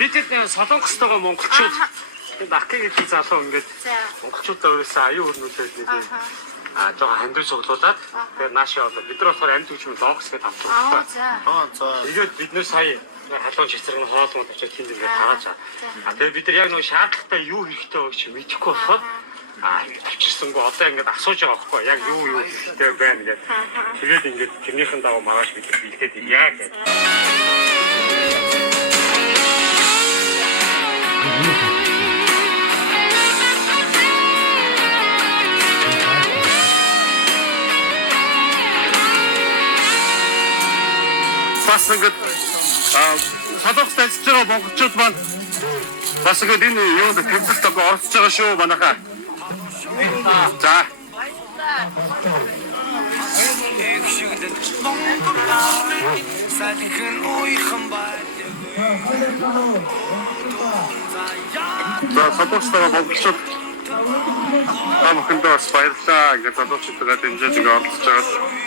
Бид солонгостойгоо монголчууд Бакиг гэдэг залуу ингээд монголчуудаа өөрөөсөө аюу хөрнүүлээд жоохон хандив цуглуулад тэгээд наашаа болоо бид нар болохоор амьд хүчмэл логс гэдэг авчихсан. Тэгээд бид нэр сая халуун чицэрэг хоолмод очиж тэнд ингээд хааж байгаа. Тэгээд бид нар яг нэг шаардлагатай юу хэрэгтэй вэ гэж мэдэхгүй болохоор авчирсангүй одоо ингээд асууж байгаа байхгүй яг юу хэрэгтэй байна гэдэг. Тэгээд ингээд тэрнийхэн дагуу маргааш бид бэлдээд яа гэдэг. Бас ингээд садогт ажиллаж байгаа монголчууд маань бас ингээд энэ юунд тэмцэлд оролцож байгаа шүү манайхаа. За. Садогт монголчууд амхэндээ бас баярлалаа. Ингээд садогчдоо дэмжиж ингээд оролцож байгаа.